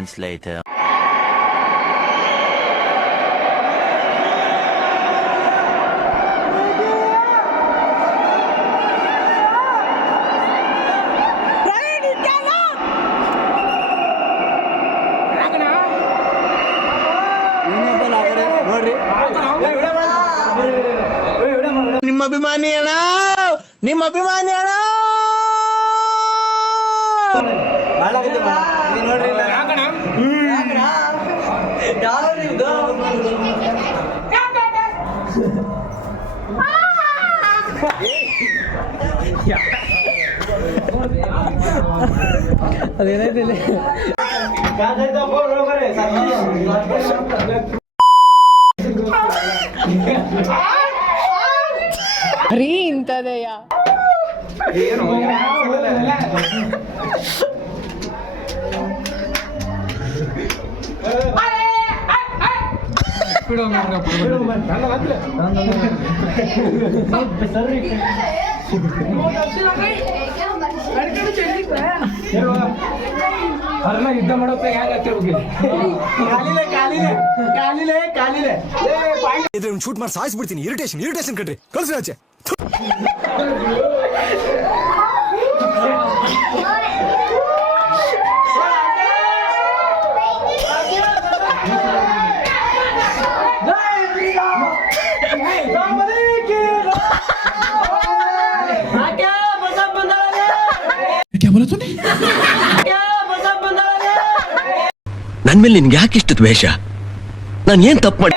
moments later. ನೋಡ್ರಿ ನಿಮ್ಮ ಅಭಿಮಾನಿ ಅಣ್ಣ ನಿಮ್ಮ ಅಭಿಮಾನಿ ಅಣ್ಣ ನೋಡ್ರಿ ಅದೇನೈತಿ ಇಲ್ಲಿ? ರೀ ಇಂಥದೆಯ ಯುದ್ಧ ಮಾಡೋಪ್ಪ ಹ್ಯಾಂಗ ಕಾಲಿಲೆ ಇದ್ರ ಶೂಟ್ ಮಾಡಿ ಸಾಯಿಸ್ಬಿಡ್ತೀನಿ. ಇರಿಟೇಷನ್ ಇರಿಟೇಷನ್ ಕಟ್ರಿ ಕಳ್ಸಿ ಆಚೆ. ಮೇಲೆ ನಿನ್ಗೆ ಯಾಕೆ ಇಷ್ಟು ದ್ವೇಷ? ನಾನು ಏನ್ ತಪ್ಪು ಮಾಡಿ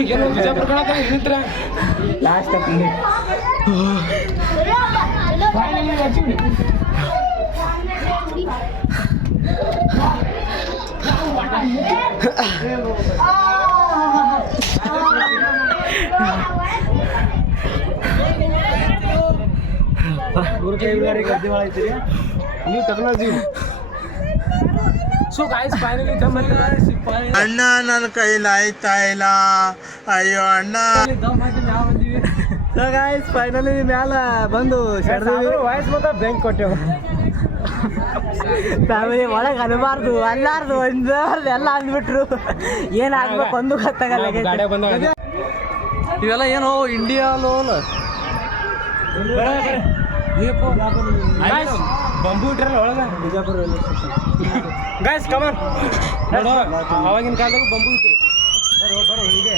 ಈಗ ಬಿಜಾಪುರ ಕಣಕ ಏನಿತ್ರ ಲಾಸ್ಟ್ ನೀವು ಟೆಕ್ನಾಲಜಿ ಸೊ ಗಾಯ್ಸ್ ಫೈನಲಿ ದಮ್ ಅಣ್ಣ ನನ್ನ ಕೈಲಾಯ್ತಾ ಇಲ್ಲ. ಅಯ್ಯೋ ಅಣ್ಣ. ದಮ್ ಹಾಕಿ ನಾವು ಬಂದೀವಿ ಗಾಯ್ಸ್ ಫೈನಲಿ ಮ್ಯಾಲ ಬಂದು ವಾಯ್ಸ್ ಮಾತ್ರ ಬ್ಯಾಂಕ್ ಕೊಟ್ಟೆವು. ಫ್ಯಾಮಿಲಿ ಒಳಗೆ ಅನ್ಬಾರ್ದು ಅಲ್ಲಾರ್ದು ಒಂದಾರ್ದು ಎಲ್ಲ ಅಂದ್ಬಿಟ್ರು. ಏನಾಗ್ಬೇಕು ಒಂದು ಗೊತ್ತಾಗಲ್ಲ ಇವೆಲ್ಲ ಏನೋ ಇಂಡಿಯಾ ಲೋನ್ ಬಂಬು ಇಟ್ರಲ್ಲ ಒಳಗ? ಗಾಯ್ಸ್ ಕಮನ್ ನೋಡು ಅವಾಗಿನ ಕಾಲದಾಗ ಬಂಬು ಇತ್ತು. ಬರೋ ಬರೋ ಹೀಗೆ.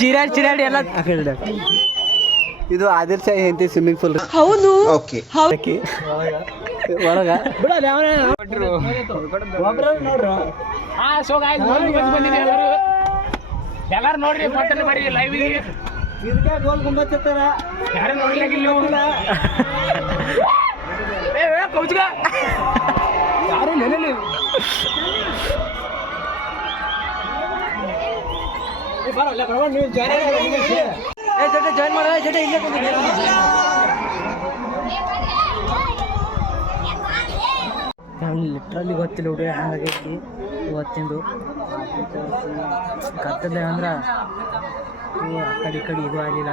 ಚಿರಾಡಿ ಚಿರಾಡಿ ಎಲ್ಲ ಇದು ಆದಿರ್ ಶಾಹಿ ಹೆಂತಿ ಸ್ವಿಮ್ಮಿಂಗ್ ಪೂಲ್ ಹೌದು. ಓಕೆ. ಒಳಗ. ಎಲ್ಲಾರು ಗಾಯ್ಸ್ ಬಂದಿದ್ದೀವಿ ಎಲ್ಲರೂ. ಎಲ್ಲರೂ ನೋಡ್ರಿ ಪಟ್ಟಣ ಮಾಡಿ ಲೈವ್ ಇದಕ್ಕೆ ಗೋಲ್ ಗುಂಬತ್ ಇರ್ತಾರ. ಯಾರು ನೋಡ್ಲಿಕ್ಕಿಲ್ಲ ಹೋಗಿಲ್ಲ ಏ ಏ, ಕೌಚ್ಗ ಯಾರು ನೆನೆಲಿ. ಜೊತೆ ಜಾಯ್ನ್ ಮಾಡುವ ಜೊತೆ ಇಲ್ಲೇ ಬಂದಿದ್ದೆ ಲಿಟ್ರಲಿ ಗೊತ್ತಿಲ್ಲ ಹುಡುಗ ಹ್ಯಾಂಗಾಗೈತಿ ಇವತ್ತಿಂದು ಗದ್ದಲ ಅಂದ್ರೆ ಆ ಕಡೆ ಈ ಕಡೆ ಇದು ಆಗಿಲ್ಲ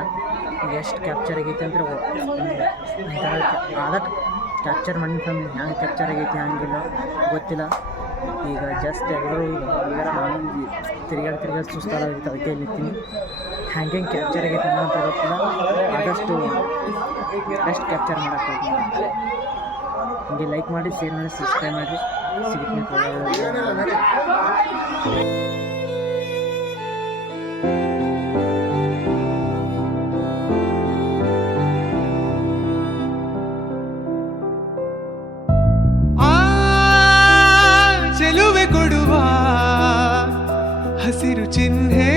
ಎಷ್ಟು ಕ್ಯಾಪ್ಚರ್ ಆಗೈತಿ ಅಂದ್ರೆ ಅದಕ್ಕೆ ಕ್ಯಾಪ್ಚರ್ ಮಾಡಿ ಫ್ಯಾಮಿಲಿ ಹ್ಯಾಂಗೆ ಕ್ಯಾಪ್ಚರ್ ಆಗೈತಿ ಹ್ಯಾಂಗಿಲ್ಲ ಗೊತ್ತಿಲ್ಲ. ಈಗ ಜಸ್ಟ್ ಎಲ್ಲರೂ ಈಗ ನಾನು ತಿರುಗಾಡಿ ತಿರುಗಾಡಿ ಸುಸ್ತಾರಾಗಿತ್ತು ಅದಕ್ಕೆ ನಿಂತೀನಿ ಹ್ಯಾಂಗೆ ಕ್ಯಾಪ್ಚರ್ ಆಗೈತೆ ಅನ್ನೋ ಗೊತ್ತಿಲ್ಲ. ಆದಷ್ಟು ಬೆಸ್ಟ್ ಕ್ಯಾಪ್ಚರ್ ಮಾಡೋಕ್ಕೆ ಹಂಗೆ ಲೈಕ್ ಮಾಡಿ ಶೇರ್ ಮಾಡಿ ಸಬ್ಸ್ಕ್ರೈಬ್ ಮಾಡಿ. ಸಿಗುತ್ತೆ ಹಸಿರು ಚಿಹ್ನೆ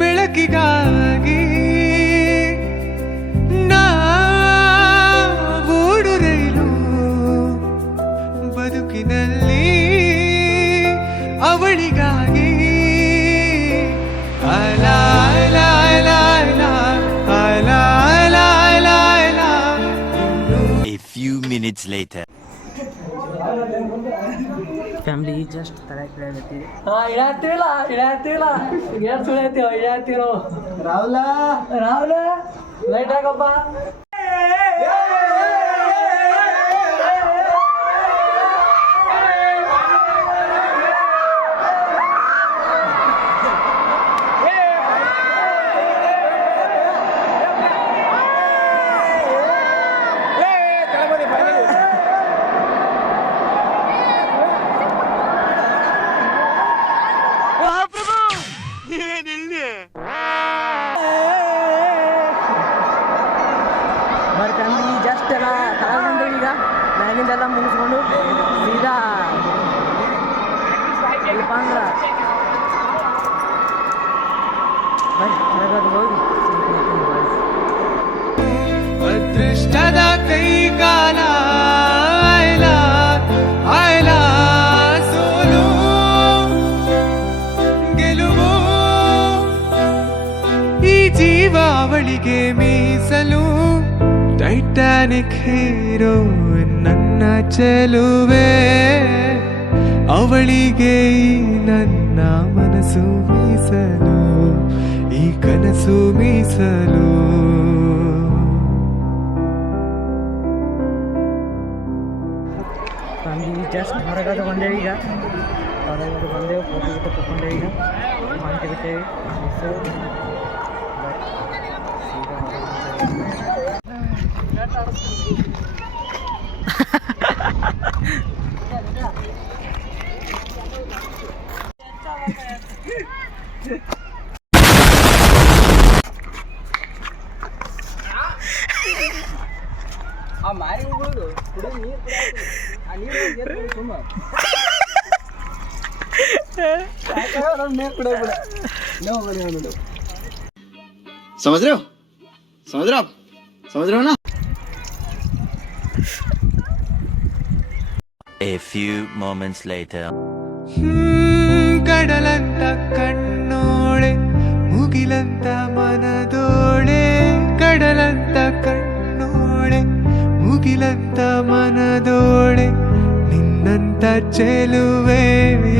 ಬೆಳಕಿಗಾಗಿ ನಾಡು ರೈಲು ಬದುಕಿನಲ್ಲಿ ಅವಳಿಗಾಗಿ ಅಲಾ A few minutes later. Family just ತಲೆ ಕೆಳಗತ್ತೀವಿ ಹಾ ಇಳಾತಿಲ್ಲ ಇಳಾತಿಲ್ಲ ಗೇರ್ ಸುಳಾತಿವ ಇಳಾತಿರೋ ರಾಹುಲ? ರಾಹುಲ? ಲೈಟ್ ಹಾಕಪ್ಪ. ಹೀರೋ ನನ್ನ ಚೆಲುವೆ? ಅವಳಿಗೆ ನನ್ನ ಮನಸ್ಸು ಮೀಸಲು, ಈ ಕನಸು ಮೀಸಲು. ಜಸ್ಟ್ ಹೊರಗಡೆ ಬಂದೇವೆ ಈಗ. ಹೊರಗಡೆ ಬಂದೇವು ಫೋಟೋ ಗಿಟೋ ತಗೊಂಡೇವೆ ಈಗ. ಮಾಡ್ತಿ ಬಿಟ್ಟೇವಿ ಸೊ ಆ ಮಾರಿ ಹೋಗೋದು ಕುಡಿ ನೀರು ಆ ನೀರು ಸುಮ್ಮ ನೀರು ಕುಡಿಯೋಬಿಡ ನೋ ಬರೀ ಅವನು समझ रहे हो समझ रहे हो आप समझ रहे हो ना Few moments later. ಹ್ಮ್, ಕಡಲಂತ ಕಣ್ಣೋಳೆ ಮುಗಿಲಂತ ಮನದೋಳೆ ಕಡಲಂತ ಕಣ್ಣೋಳೆ ಮುಗಿಲಂತ ಮನದೋಳೆ ನಿನ್ನಂತ ಚೆಲುವೆ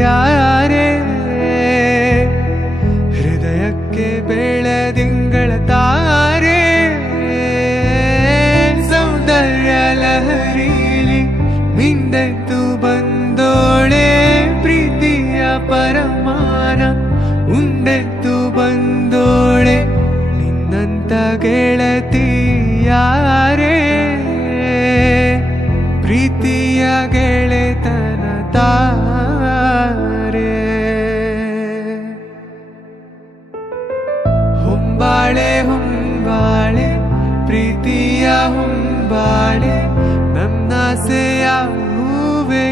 ಯಾರೇ ಉಂಡೆದ್ದು ಬಂದೋಳೆ ನಿನ್ನಂತ ಗೆಳತಿ ಯಾರೇ ಪ್ರೀತಿಯ ಗೆಳೆತನ ತಾರೆ ಹೊಂಬಾಳೆ ಹೊಂಬಾಳೆ ಪ್ರೀತಿಯ ಹೊಂಬಾಳೆ ನನ್ನಾಸೆಯ ಹೂವೆ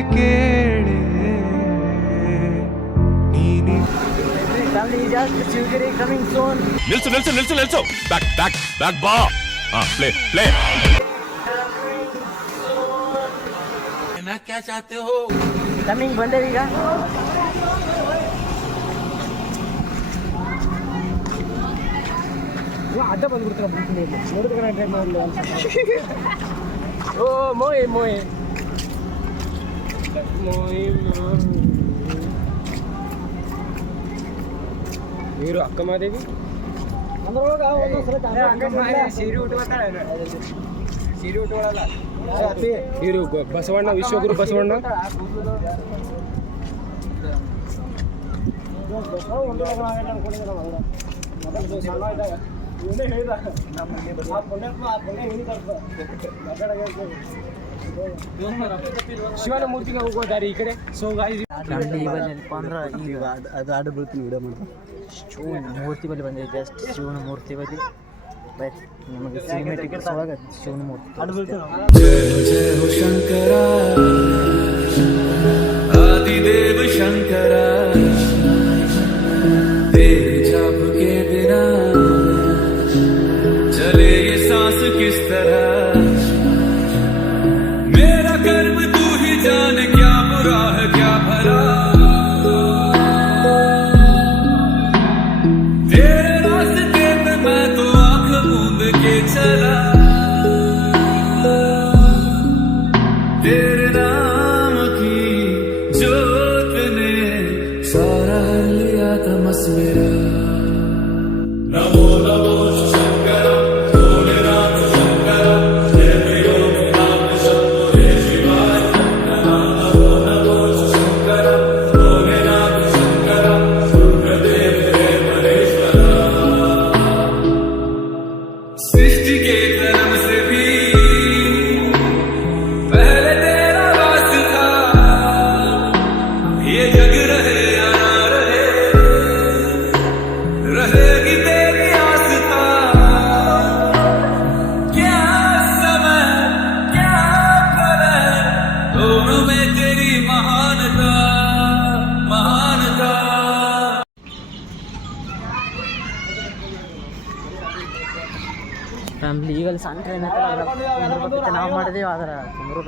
ಕೇಳೆ ನೀನಿ family just Shivagiri coming soon ನಿಲ್ಸು ನಿಲ್ಸು ನಿಲ್ಸು ನಿಲ್ಸು ಬ್ಯಾಕ್ ಬ್ಯಾಕ್ ಬ್ಯಾಕ್ ಬಾ ಹಾ ಪ್ಲೇ ಪ್ಲೇ ಕಮಿಂಗ್ ಬಂದೇವಿ ಈಗ ಅಡ್ಡ ಬಂದ್ಬಿಡ್ತಾರೆ ನೋಡಿದ್ರೆ ಟ್ರೈ ಮಾಡಲಿ ಓ ಮೋಯ್ ಮೋಯ್ ಮೋಯ್ ಇವರು ಅಕ್ಕ ಮಾದೇವಿ ಸೀರೆ ಉಟ್ಕೊತಾಳೆ ಸೀರೆ ಉಟ್ಕೊಳ್ಳಲ್ಲ ಇವರು ಬಸವಣ್ಣ ವಿಶ್ವಗುರು ಬಸವಣ್ಣ ಶಿವನ ಮೂರ್ತಿಗೆ ಹೋಗೋ ದಾರಿ ಈ ಕಡೆ. ಸೊ ಗಾಯ್ಸ್ ಏನಪ್ಪ ಅಂದ್ರೆ ಈಗ ಅದು ಆಡು ಬೀಳ್ತೀನಿ ವಿಡಿಯೋ ಮಾಡ್ತೀನಿ ಶಿವನ ಮೂರ್ತಿ ಬಳಿ ಬಂದಿದೆ ಜಸ್ಟ್ ಶಿವನ ಮೂರ್ತಿ ಬಳಿ. ಬಟ್ ನಮಗೆ ಸಿನಿಮೆಟಿಕ್ ಒಳಗೆ ಶಿವನ ಮೂರ್ತಿ ಆಡು ಬೀಳ್ತೀನಿ ಶಂಕರ. ಆದಿದೇವ ಶಂಕರ. será. La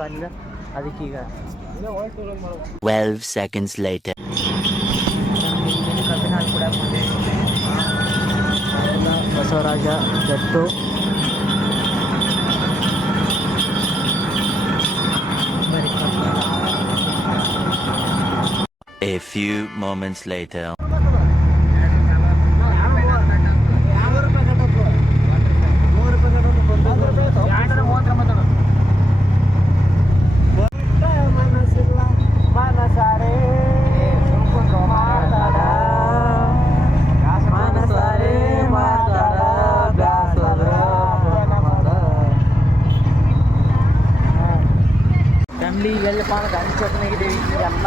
ಬಂದಿಲ್ಲ ಅದಕ್ಕೀಗ 12 seconds later. ಕಬ್ಬಿನ ಹಾಲು ಕೂಡ ಬಸವರಾಜ ಜಟ್ಟು A few moments later. Family ಎಲ್ಲಪ್ಪ ಅಂದ್ರೆ ಗಾಂಧಿ ಚೌಕ್ನಾಗಿದ್ದೀವಿ ಎಲ್ಲ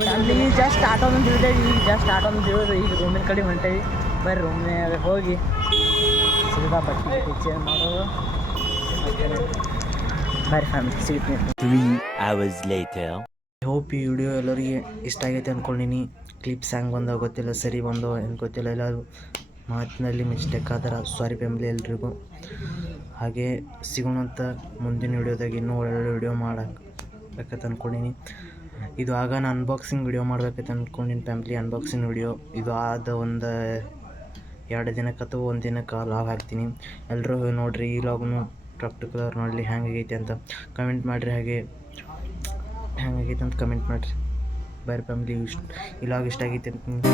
ಫ್ಯಾಮಿಲಿ ಜಸ್ಟ್ ಆಟೋ ಒಂದು ತಿಳಿದೇವಿ ಈಗ ಜಸ್ಟ್ ಆಟೋ ಒಂದು ತಿಳಿದು ಈಗ ರೂಮಿನ ಕಡೆ ಹೊಂಟೇವಿ ಬರ್ರಿ ರೂಮ್ನಾಗ ಹೋಗಿ. ಸಿಗದಾ ಬಟ್ಟೆ ಚೇಂಜ್ ಮಾಡೋದು ಬರ್ರಿ ಫ್ಯಾಮಿಲಿ ಸಿಗ್ತೀನಿ ತ್ರೀ ಅವರ್ಸ್ ಲೇಟರ್ ಹೋಪ್ ಈ ವಿಡಿಯೋ ಎಲ್ಲರಿಗೆ ಇಷ್ಟ ಆಗೈತೆ ಅಂದ್ಕೊಂಡಿನಿ ಕ್ಲಿಪ್ಸ್ ಹೆಂಗೆ ಬಂದೋ ಗೊತ್ತಿಲ್ಲ ಸರಿ ಬಂದೋ ಏನು ಗೊತ್ತಿಲ್ಲ ಎಲ್ಲರೂ ಮಾತಿನಲ್ಲಿ ಮಿಸ್ಟೇಕ್ ಆದ್ರೆ ಸಾರಿ ಫ್ಯಾಮಿಲಿ ಎಲ್ರಿಗೂ. ಹಾಗೆ ಸಿಗೋಣಂತ ಮುಂದಿನ ವಿಡಿಯೋದಾಗ ಇನ್ನೂ ಒಳ್ಳೊಳ್ಳೆ ವಿಡಿಯೋ ಮಾಡಕ್ಕೆ ಅಂದ್ಕೊಂಡಿನಿ ಇದು ಆಗ ನಾನು ಅನ್ಬಾಕ್ಸಿಂಗ್ ವಿಡಿಯೋ ಮಾಡ್ಬೇಕಂತ ಅಂದ್ಕೊಂಡಿನ ಫ್ಯಾಮಿಲಿ ಅನ್ಬಾಕ್ಸಿಂಗ್ ವಿಡಿಯೋ ಇದು ಆದ ಒಂದು ಎರಡು ದಿನಕ್ಕೆ ಅಥವಾ ಒಂದು ದಿನಕ್ಕೆ ಲಾಗ್ ಹಾಕ್ತೀನಿ. ಎಲ್ಲರೂ ನೋಡಿರಿ, ಈ ಲಾಗ್ನು ಕಲರ್ ನೋಡಲಿ ಹೆಂಗಾಗೈತೆ ಅಂತ ಕಮೆಂಟ್ ಮಾಡಿರಿ ಹಾಗೆ. ಹೆಂಗಾಗೈತೆ ಅಂತ ಕಮೆಂಟ್ ಮಾಡಿರಿ. ಬೇರೆ ಫ್ಯಾಮಿಲಿ ಇಷ್ಟ ಈ ಲಾಗ್ ಇಷ್ಟ ಆಗೈತೆ ಅಂತ